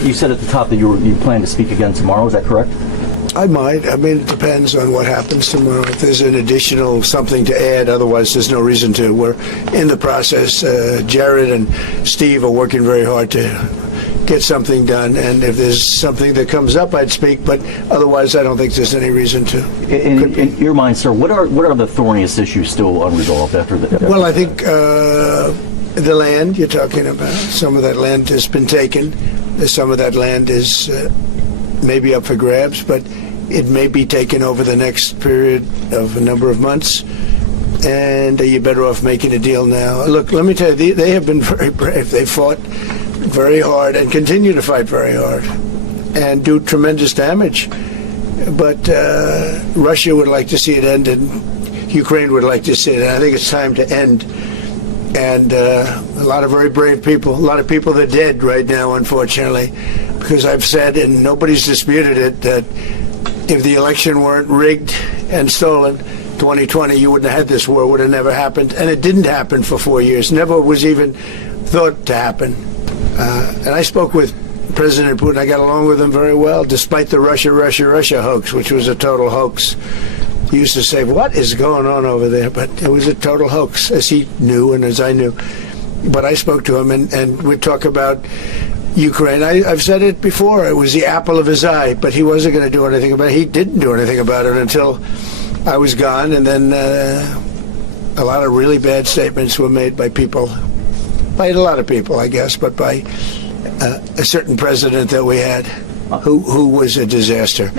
You said at the top that you plan to speak again tomorrow. Is that correct? I might. I mean, it depends on what happens tomorrow. If there's an additional something to add, otherwise there's no reason to. We're in the process. Jared and Steve are working very hard to get something done, and if there's something that comes up, I'd speak, but otherwise I don't think there's any reason to. In your mind, sir, what are the thorniest issues still unresolved after the... Well, I think the land you're talking about, some of that land has been taken. Some of that land is maybe up for grabs, but it may be taken over the next period of a number of months, and you're better off making a deal now. Look, let me tell you, they have been very brave. They fought very hard and continue to fight very hard and do tremendous damage. But Russia would like to see it end, and Ukraine would like to see it. And I think it's time to end. And a lot of very brave people, a lot of people that are dead right now, unfortunately, because I've said, and nobody's disputed it, that if the election weren't rigged and stolen, 2020, you wouldn't have had this war, would have never happened. And it didn't happen for 4 years, never was even thought to happen. And I spoke with President Putin. I got along with him very well, despite the Russia hoax, which was a total hoax. He used to say, what is going on over there? But it was a total hoax, as he knew and as I knew. But I spoke to him, and we'd talk about Ukraine. I've said it before. It was the apple of his eye, but he wasn't going to do anything about it. He didn't do anything about it until I was gone, and then a lot of really bad statements were made by people, by a lot of people, I guess, but by a certain president that we had who was a disaster.